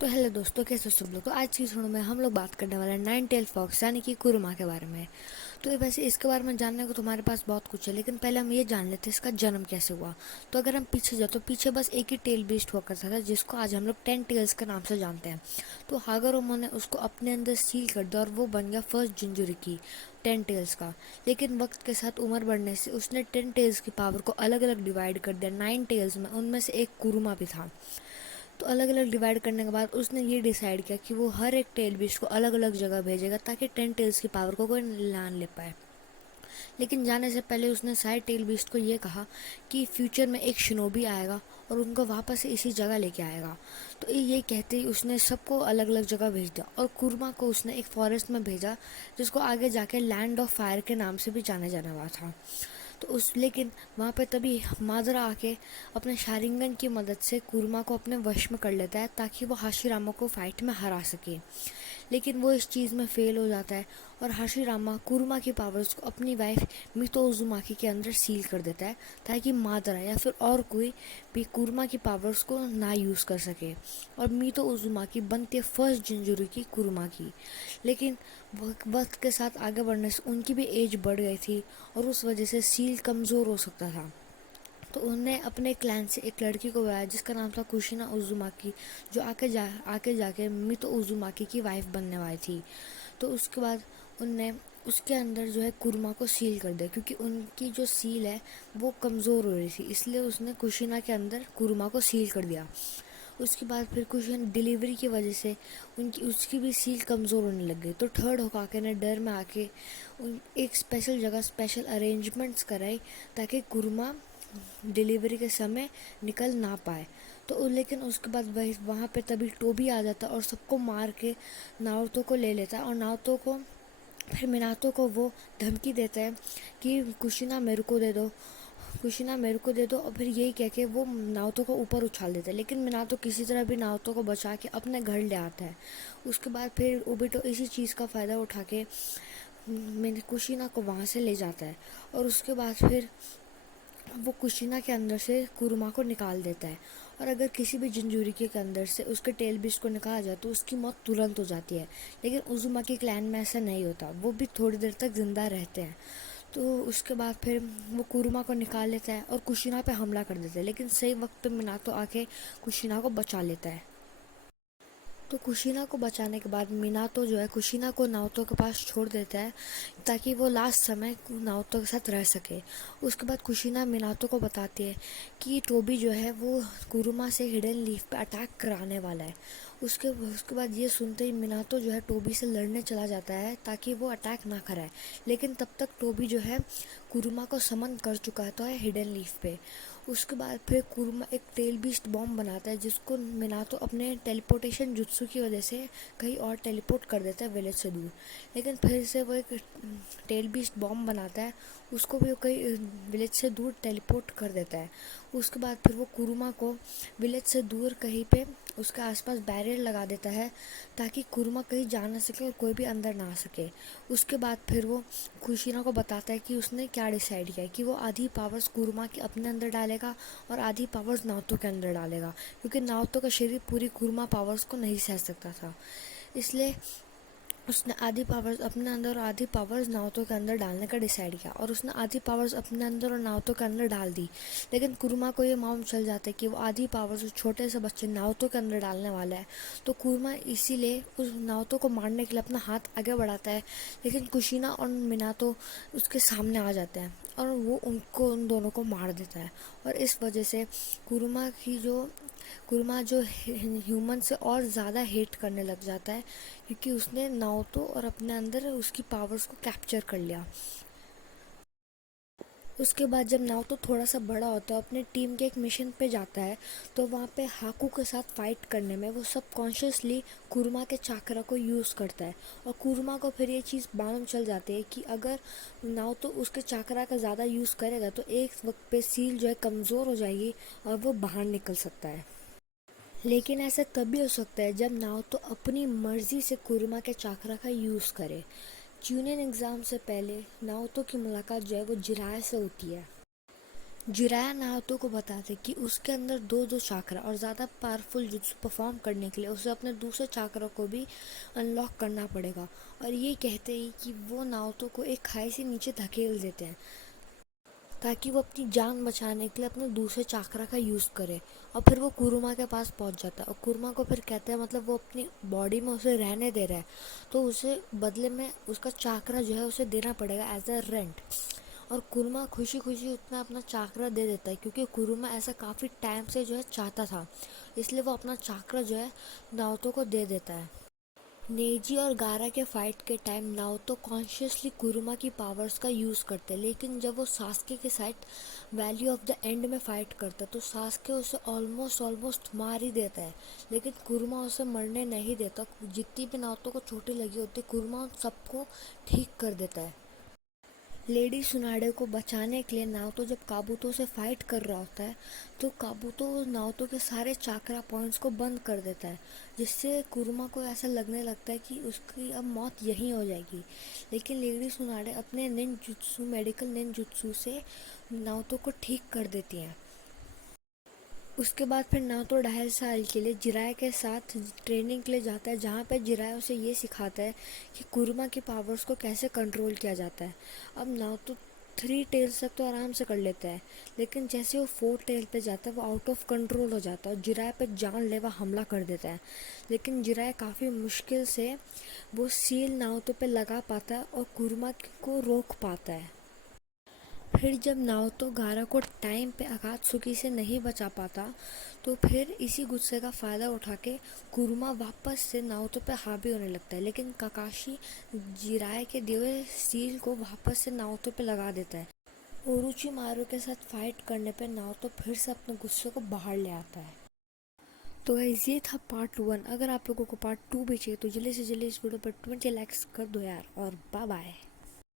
तो हेलो दोस्तों, कैसे हो सब लोग। तो आज की वीडियो में हम लोग बात करने वाले हैं नाइन टेल फॉक्स यानी कि कुरुमा के बारे में। तो ये वैसे इसके बारे में जानने को तुम्हारे पास बहुत कुछ है, लेकिन पहले हम ये जान लेते हैं इसका जन्म कैसे हुआ। तो अगर हम पीछे जाए तो पीछे बस एक ही टेल बीस्ट हुआ करता था, जिसको आज हम लोग 10 टेल्स के नाम से जानते हैं। तो हागरोमा ने उसको अपने अंदर सील कर दिया और वो बन गया फर्स्ट जिंजुरिकी 10 टेल्स का। लेकिन वक्त के साथ उम्र बढ़ने से उसने 10 टेल्स की पावर को अलग अलग डिवाइड कर दिया 9 टेल्स में। उनमें से एक कुरुमा भी था। तो अलग अलग डिवाइड करने के बाद उसने ये डिसाइड किया कि वो हर एक टेल बीस्ट को अलग अलग जगह भेजेगा, ताकि 10 टेल्स की पावर को कोई ना ले पाए। लेकिन जाने से पहले उसने सारे टेल बीस्ट को ये कहा कि फ्यूचर में एक शिनोबी आएगा और उनको वापस से इसी जगह लेके आएगा। तो ये कहते ही उसने सबको अलग अलग जगह भेज दिया और कुरमा को उसने एक फॉरेस्ट में भेजा, जिसको आगे जाके लैंड ऑफ फायर के नाम से भी जाना जाने वाला था। तो उस लेकिन वहाँ पे तभी माजरा आके अपने शारिंगन की मदद से कुरमा को अपने वश में कर लेता है, ताकि वो हाशिरामा को फाइट में हरा सके। लेकिन वो इस चीज़ में फेल हो जाता है और हाशिरामा कुरुमा की पावर्स को अपनी वाइफ मितो उजुमाकी के अंदर सील कर देता है, ताकि मादरा या फिर और कोई भी कुरुमा की पावर्स को ना यूज़ कर सके। और मितो उजुमाकी बनती है फर्स्ट जिंजुरी की कुरुमा की। लेकिन वक्त के साथ आगे बढ़ने से उनकी भी एज बढ़ गई थी और उस वजह से सील कमज़ोर हो सकता था। तो उन्होंने अपने क्लैन से एक लड़की को बुलाया जिसका नाम था कुशिना उजुमाकी, जो आके जाके मितो उजुमाकी की वाइफ बनने वाली थी। तो उसके बाद उनने उसके अंदर जो है कुरमा को सील कर दिया, क्योंकि उनकी जो सील है वो कमज़ोर हो रही थी, इसलिए उसने कुशिना के अंदर कुरमा को सील कर दिया। उसके बाद फिर कुछ डिलीवरी की वजह से उनकी उसकी भी सील कमज़ोर होने लग गई। तो थर्ड होकाके ने डर में आके एक स्पेशल जगह स्पेशल अरेंजमेंट्स कराई, ताकि कुरमा डिलीवरी के समय निकल ना पाए। तो लेकिन उसके बाद वही वहाँ पे तभी टोबी आ जाता और सबको मार के नारुतो को ले लेता, और नारुतो को फिर मिनातो को वो धमकी देता है कि कुशिना मेरे को दे दो, कुशिना मेरे को दे दो। और फिर यही कह के वो नारुतो को ऊपर उछाल देता है, लेकिन मिनातो किसी तरह भी नारुतो को बचा के अपने घर ले आता है। उसके बाद फिर ओबिटो इसी चीज़ का फ़ायदा उठा के मैंने कुशिना को वहाँ से ले जाता है। और उसके बाद फिर वो कुशिना के अंदर से कुरुमा को निकाल देता है। और अगर किसी भी जिंजूरिकी के अंदर से उसके टेल बीस्ट को निकाला जाए तो उसकी मौत तुरंत हो जाती है। लेकिन उजुमाकी क्लैन में ऐसा नहीं होता, वो भी थोड़ी देर तक जिंदा रहते हैं। तो उसके बाद फिर वो कुरुमा को निकाल लेता है और कुशिना पे हमला कर देता है, लेकिन सही वक्त पे मिनातो आके कुशिना को बचा लेता है। तो कुशिना को बचाने के बाद मिनातो जो है कुशिना को नाओतो के पास छोड़ देता है, ताकि वो लास्ट समय नाओतो के साथ रह सके। उसके बाद कुशिना मिनातो को बताती है कि टोबी जो है वो कुरुमा से हिडन लीफ पे अटैक कराने वाला है। उसके उसके बाद ये सुनते ही मिनातो जो है टोबी से लड़ने चला जाता है, ताकि वो अटैक ना कराए। लेकिन तब तक टोबी जो है कुरुमा को समन कर चुका है तो है हिडन लीफ पे। उसके बाद फिर कुरुमा एक टेल बीस्ट बॉम्ब बनाता है, जिसको मिनातो अपने टेलीपोर्टेशन जुत्सु की वजह से कहीं और टेलीपोर्ट कर देता है विलेज से दूर। लेकिन फिर से वो एक टेल बीस्ट बॉम्ब बनाता है, उसको भी वो कहीं विलेज से दूर टेलीपोर्ट कर देता है। उसके बाद फिर वो कुरुमा को विलेज से दूर कहीं पे उसके आसपास बैरियर लगा देता है, ताकि कुरुमा कहीं जा ना सके और कोई भी अंदर ना आ सके। उसके बाद फिर वो कुशिना को बताता है कि उसने क्या डिसाइड किया है, कि वो आधी पावर्स कुरुमा के अपने अंदर डालेगा और आधी पावर्स नाओतो के अंदर डालेगा, क्योंकि नाओतो का शरीर पूरी कुरुमा पावर्स को नहीं सह सकता था। इसलिए उसने आधी पावर्स अपने अंदर और आधी पावर्स नाओतो के अंदर डालने का डिसाइड किया, और उसने आधी पावर्स अपने अंदर और नाओतो के अंदर डाल दी। लेकिन कुरुमा को ये मालूम चल जाता है कि वो आधी पावर्स उस छोटे से बच्चे नाओतो के अंदर डालने वाला है। तो कुरुमा इसीलिए उस नाओतो को मारने के लिए अपना हाथ आगे बढ़ाता है, लेकिन कुशिना और मिनातो उसके सामने आ जाते हैं और वो उन दोनों को मार देता है। और इस वजह से कुरुमा जो ह्यूमन से और ज़्यादा हेट करने लग जाता है, क्योंकि उसने नाओतो और अपने अंदर उसकी पावर्स को कैप्चर कर लिया। उसके बाद जब नाओतो थोड़ा सा बड़ा होता है, अपने टीम के एक मिशन पे जाता है, तो वहाँ पे हाकू के साथ फाइट करने में वो सबकॉन्शियसली कुरुमा के चाकरा को यूज़ करता है। और कुरुमा को फिर ये चीज़ मालूम चल जाती है कि अगर नाओतो उसके चाकरा का ज़्यादा यूज़ करेगा तो एक वक्त पे सील जो है कमज़ोर हो जाएगी और वो बाहर निकल सकता है। लेकिन ऐसा तभी हो सकता है जब नाओतो अपनी मर्जी से कुरुमा के चाकरा का यूज़ करे। यूनियन एग्ज़ाम से पहले नाओतो की मुलाकात जो है वो जिराय से होती है। जिराया नारुतो को बताते कि उसके अंदर दो दो चाक्रा और ज़्यादा पावरफुल जुत्सु परफॉर्म करने के लिए उसे अपने दूसरे चाक्रा को भी अनलॉक करना पड़ेगा। और ये कहते हैं कि वो नारुतो को एक खाई से नीचे धकेल देते हैं ताकि वो अपनी जान बचाने के लिए अपने दूसरे चाक्रा का यूज़ करे। और फिर वो कुरुमा के पास पहुंच जाता है और कुरुमा को फिर कहते हैं मतलब वो अपनी बॉडी में उसे रहने दे रहा है, तो उसे बदले में उसका चाक्रा जो है उसे देना पड़ेगा एज अ रेंट। और कुरुमा खुशी खुशी उतना अपना चाकरा दे देता है क्योंकि कुरुमा ऐसा काफ़ी टाइम से जो है चाहता था, इसलिए वो अपना चाकरा जो है नाओतो को दे देता है। नेजी और गारा के फाइट के टाइम नाओतो कॉन्शियसली कुरुमा की पावर्स का यूज़ करते हैं, लेकिन जब वो सास्के के साथ वैल्यू ऑफ द एंड में फाइट करता है तो सास्के उसे ऑलमोस्ट मार ही देता है, लेकिन कुरुमा उसे मरने नहीं देता। जितनी भी नाओतो को चोटें लगी होती है कुरुमा उन सबको ठीक कर देता है। लेडी सुनाडे को बचाने के लिए नाओतो जब काबूतो से फाइट कर रहा होता है तो काबूतो नाओतो के सारे चाक्रा पॉइंट्स को बंद कर देता है, जिससे कुरुमा को ऐसा लगने लगता है कि उसकी अब मौत यहीं हो जाएगी। लेकिन लेडी सुनाडे अपने निंजुत्सु मेडिकल निंजुत्सु से नाओतो को ठीक कर देती हैं। उसके बाद फिर नारुतो 2.5 साल के लिए जिराय के साथ ट्रेनिंग के लिए जाता है, जहाँ पे जिराय उसे ये सिखाता है कि कुरुमा की पावर्स को कैसे कंट्रोल किया जाता है। अब नारुतो 3 टेल्स तक तो आराम से कर लेता है, लेकिन जैसे वो 4 टेल पे जाता है वो आउट ऑफ कंट्रोल हो जाता है और जिराय पे जानलेवा हमला कर देता है। लेकिन जिराय काफ़ी मुश्किल से वो सील नारुतो पे लगा पाता है और कुरुमा को रोक पाता है। फिर जब नाओतो गारा को टाइम पे अकात्सुकी से नहीं बचा पाता तो फिर इसी गुस्से का फ़ायदा उठा के कुरुमा वापस से नाओतो पे हावी होने लगता है, लेकिन काकाशी जिराय के दिए हुए सील को वापस से नाओतो पे लगा देता है। ओरोचिमारू के साथ फाइट करने पे नाओतो फिर से अपने गुस्से को बाहर ले आता है। तो गाइस ये था पार्ट 1। अगर आप लोगों को पार्ट 2 भी चाहिए तो जल्दी से जल्दी इस वीडियो पर 20 लाइक्स कर दो यार, और बाय बाय।